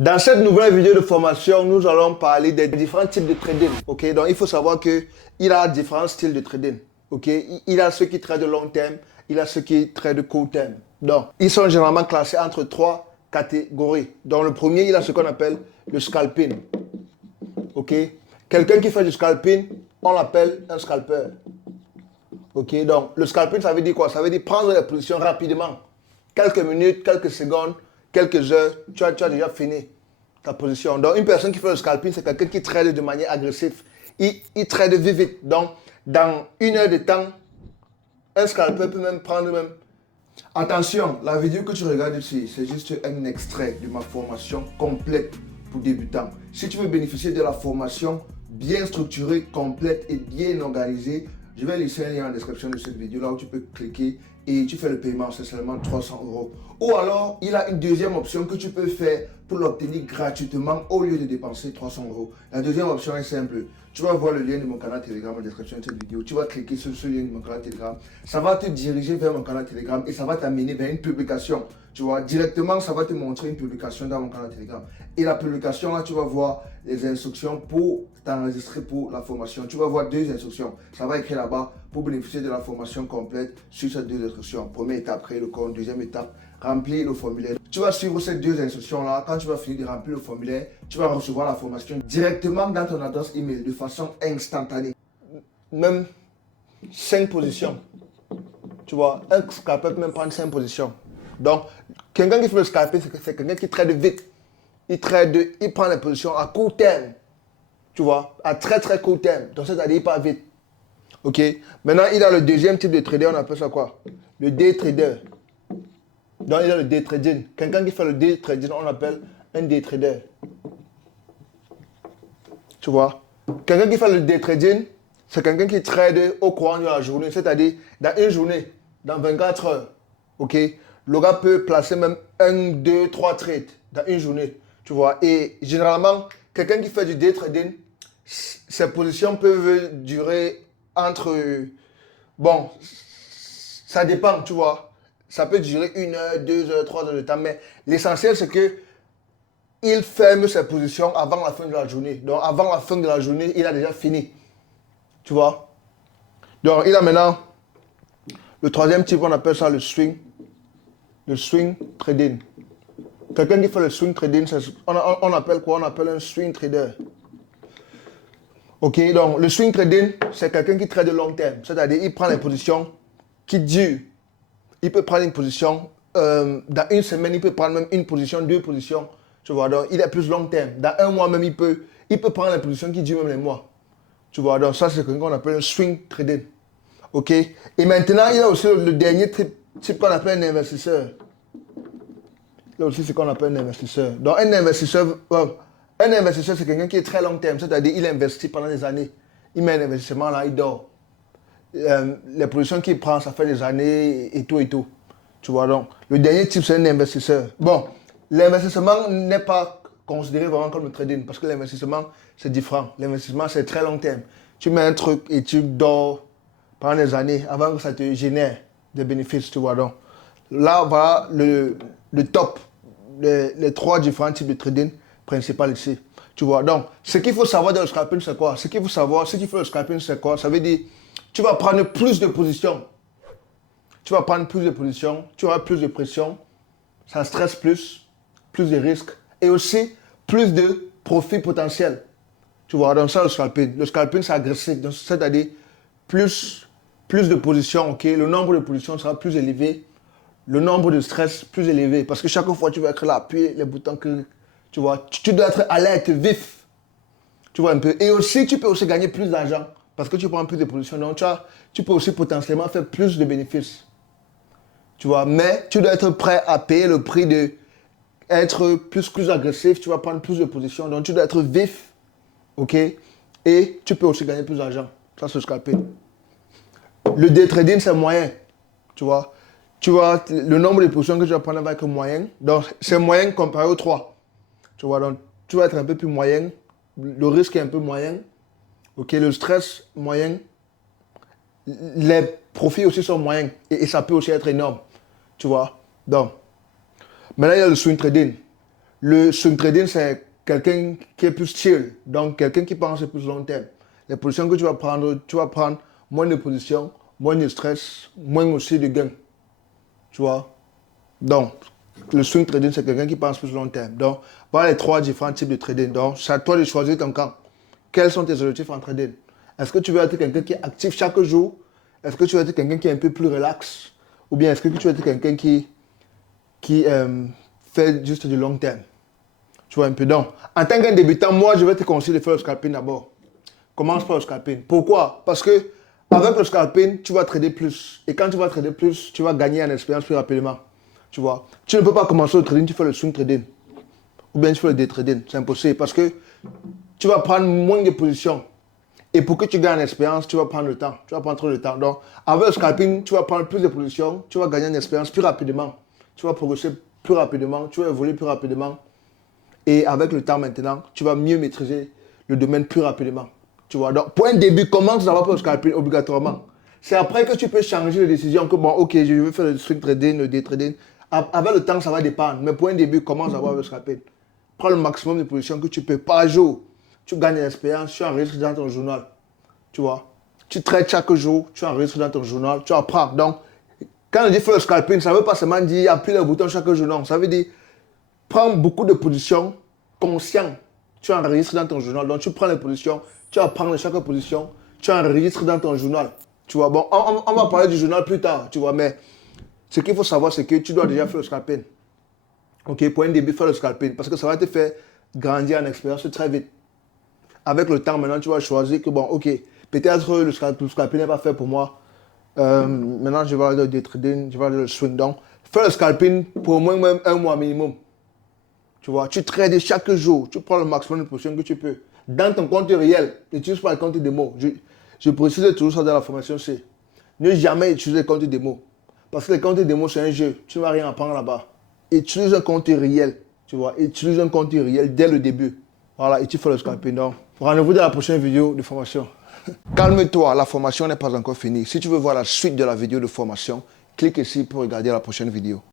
Dans cette nouvelle vidéo de formation, nous allons parler des différents types de trading. Ok, donc il faut savoir qu'il y a différents styles de trading. Ok, il y a ceux qui tradent de long terme, il y a ceux qui tradent de court terme. Donc, ils sont généralement classés entre trois catégories. Donc, le premier, il y a ce qu'on appelle le scalping. Ok, quelqu'un qui fait du scalping, on l'appelle un scalper. Ok, donc le scalping, ça veut dire quoi? Ça veut dire prendre les positions rapidement. Quelques minutes, quelques secondes, quelques heures, tu as déjà fini ta position. Donc, une personne qui fait le scalping, c'est quelqu'un qui trade de manière agressive. Il trade vite. Donc, dans une heure de temps, un scalper peut même prendre même. Attention, la vidéo que tu regardes ici, c'est juste un extrait de ma formation complète pour débutants. Si tu veux bénéficier de la formation bien structurée, complète et bien organisée, je vais laisser un lien en description de cette vidéo là où tu peux cliquer et tu fais le paiement, c'est seulement 300 €. Ou alors, il y a une deuxième option que tu peux faire pour l'obtenir gratuitement au lieu de dépenser 300 €. La deuxième option est simple. Tu vas voir le lien de mon canal Telegram en description de cette vidéo. Tu vas cliquer sur ce lien de mon canal Telegram. Ça va te diriger vers mon canal Telegram et ça va t'amener vers une publication. Tu vois, directement, ça va te montrer une publication dans mon canal Telegram. Et la publication, là, tu vas voir les instructions pour t'enregistrer pour la formation. Tu vas voir deux instructions. Ça va écrire là-bas pour bénéficier de la formation complète sur ces deux instructions. Première étape, créer le compte. Deuxième étape, remplir le formulaire. Tu vas suivre ces deux instructions-là. Quand tu vas finir de remplir le formulaire, tu vas recevoir la formation directement dans ton adresse email de façon instantanée. Même 5 positions. Tu vois, un scalper peut même prendre 5 positions. Donc, quelqu'un qui fait le scalping, c'est quelqu'un qui trade vite. Il prend les positions à court terme. Tu vois, à très très court terme. Donc, c'est-à-dire, il part vite. Ok. Maintenant, il a le deuxième type de trader, on appelle ça quoi? Le day trader. Donc, il a le day trading. Quelqu'un qui fait le day trading, on l'appelle un day trader. Tu vois? Quelqu'un qui fait le day trading, c'est quelqu'un qui trade au courant de la journée. C'est-à-dire, dans une journée, dans 24 heures. Ok? Le gars peut placer même 1, 2, 3 trades dans une journée. Tu vois? Et généralement, quelqu'un qui fait du day trading, ses positions peuvent durer entre... Bon, ça dépend, tu vois. Ça peut durer 1 heure, 2 heures, 3 heures de temps. Mais l'essentiel, c'est que il ferme ses positions avant la fin de la journée. Donc, avant la fin de la journée, il a déjà fini. Tu vois? Donc, il a maintenant le troisième type, on appelle ça le swing. Le swing trading. Quelqu'un qui fait le swing trading, on appelle quoi? On appelle un swing trader. Ok, donc le swing trading, c'est quelqu'un qui trade de long terme. C'est-à-dire, il prend les positions qui durent. Il peut prendre une position, dans une semaine, il peut prendre même une position, deux positions. Tu vois, donc il est plus long terme. Dans un mois même, il peut prendre les positions qui durent même les mois. Tu vois, donc ça, c'est ce qu'on appelle un swing trading. Ok, et maintenant, il y a aussi le dernier type qu'on appelle un investisseur. Là aussi, c'est ce qu'on appelle un investisseur. Donc, un investisseur, c'est quelqu'un qui est très long terme. C'est-à-dire, il investit pendant des années. Il met un investissement là, il dort. Les positions qu'il prend, ça fait des années et tout et tout. Tu vois, donc, le dernier type, c'est un investisseur. Bon, l'investissement n'est pas considéré vraiment comme le trading parce que l'investissement, c'est différent. L'investissement, c'est très long terme. Tu mets un truc et tu dors pendant des années avant que ça te génère des bénéfices, tu vois. Donc, là, voilà le top, les trois différents types de trading principaux ici. Tu vois, donc, ce qu'il faut savoir dans le scalping, c'est quoi? Ce qu'il faut savoir, ce qu'il faut le scalping, c'est quoi? Ça veut dire, tu vas prendre plus de positions. Tu vas prendre plus de positions, tu auras plus de pression, ça stresse plus de risques et aussi plus de profit potentiel. Tu vois, donc ça, le scalping. Le scalping, c'est agressif. C'est-à-dire, plus de positions, ok, le nombre de positions sera plus élevé, le nombre de stress plus élevé. Parce que chaque fois, tu vas être là, appuyer les boutons que, tu vois, tu dois être alerte, vif. Tu vois un peu. Et aussi, tu peux aussi gagner plus d'argent parce que tu prends plus de positions. Donc, tu peux aussi potentiellement faire plus de bénéfices. Tu vois, mais tu dois être prêt à payer le prix de être plus agressif. Tu vas prendre plus de positions. Donc, tu dois être vif. OK? Et tu peux aussi gagner plus d'argent. Ça, c'est le scalping. Le day trading, c'est moyen. Tu vois? Tu vois, le nombre de positions que tu vas prendre va être moyen. Donc, c'est moyen comparé aux 3. Tu vois, donc, tu vas être un peu plus moyen. Le risque est un peu moyen. OK? Le stress, moyen. Les profits aussi sont moyens. Et ça peut aussi être énorme. Tu vois? Donc, maintenant, il y a le swing trading. Le swing trading, c'est quelqu'un qui est plus chill, donc quelqu'un qui pense plus long terme. Les positions que tu vas prendre moins de positions, moins de stress, moins aussi de gains. Tu vois? Donc, le swing trading, c'est quelqu'un qui pense plus long terme. Donc, voilà les 3 différents types de trading. Donc, c'est à toi de choisir ton camp. Quels sont tes objectifs en trading? Est-ce que tu veux être quelqu'un qui est actif chaque jour? Est-ce que tu veux être quelqu'un qui est un peu plus relax? Ou bien est-ce que tu veux être quelqu'un qui fait juste du long terme? Tu vois un peu. Donc, en tant qu'un débutant, moi, je vais te conseiller de faire le scalping d'abord. Commence par le scalping. Pourquoi? Parce que avec le scalping, tu vas trader plus. Et quand tu vas trader plus, tu vas gagner en expérience plus rapidement. Tu vois? Tu ne peux pas commencer le trading, tu fais le swing trading. Ou bien tu fais le day trading. C'est impossible parce que tu vas prendre moins de positions. Et pour que tu gagnes en expérience, tu vas prendre le temps. Tu vas prendre trop de temps. Donc, avec le scalping, tu vas prendre plus de positions. Tu vas gagner en expérience plus rapidement. Tu vas progresser plus rapidement. Tu vas évoluer plus rapidement. Et avec le temps maintenant, tu vas mieux maîtriser le domaine plus rapidement. Tu vois, donc pour un début, commence d'abord par le scalping obligatoirement. C'est après que tu peux changer de décision que bon, ok, je veux faire le swing trading, le day trading. Avec le temps, ça va dépendre. Mais pour un début, commence d'abord avec le scalping. Prends le maximum de positions que tu peux par jour. Tu gagnes de l'expérience, tu enregistres dans ton journal. Tu vois, tu traites chaque jour, tu enregistres dans ton journal, tu apprends. Donc, quand on dit faire le scalping, ça ne veut pas seulement dire appuyer le bouton chaque jour. Non, ça veut dire prends beaucoup de positions conscientes. Tu enregistres dans ton journal. Donc, tu prends les positions, tu apprends de chaque position, tu enregistres dans ton journal. Tu vois, bon, on va parler du journal plus tard, tu vois, mais ce qu'il faut savoir, c'est que tu dois déjà faire le scalping. Ok, pour un début, faire le scalping, parce que ça va te faire grandir en expérience très vite. Avec le temps, maintenant, tu vas choisir que, bon, ok, peut-être le scalping n'est pas fait pour moi. Maintenant, je vais aller au trading, je vais aller au swing. Donc, faire le scalping pour au moins même 1 mois minimum. Tu vois, tu trades chaque jour, tu prends le maximum de positions que tu peux. Dans ton compte réel, n'utilise pas le compte démo. Je précise toujours ça dans la formation C. Ne jamais utiliser le compte démo. Parce que le compte démo, c'est un jeu. Tu ne vas rien apprendre là-bas. Utilise un compte réel. Tu vois, utilise un compte réel dès le début. Voilà, et tu fais le scalping. Donc, rendez-vous dans la prochaine vidéo de formation. Calme-toi, la formation n'est pas encore finie. Si tu veux voir la suite de la vidéo de formation, clique ici pour regarder la prochaine vidéo.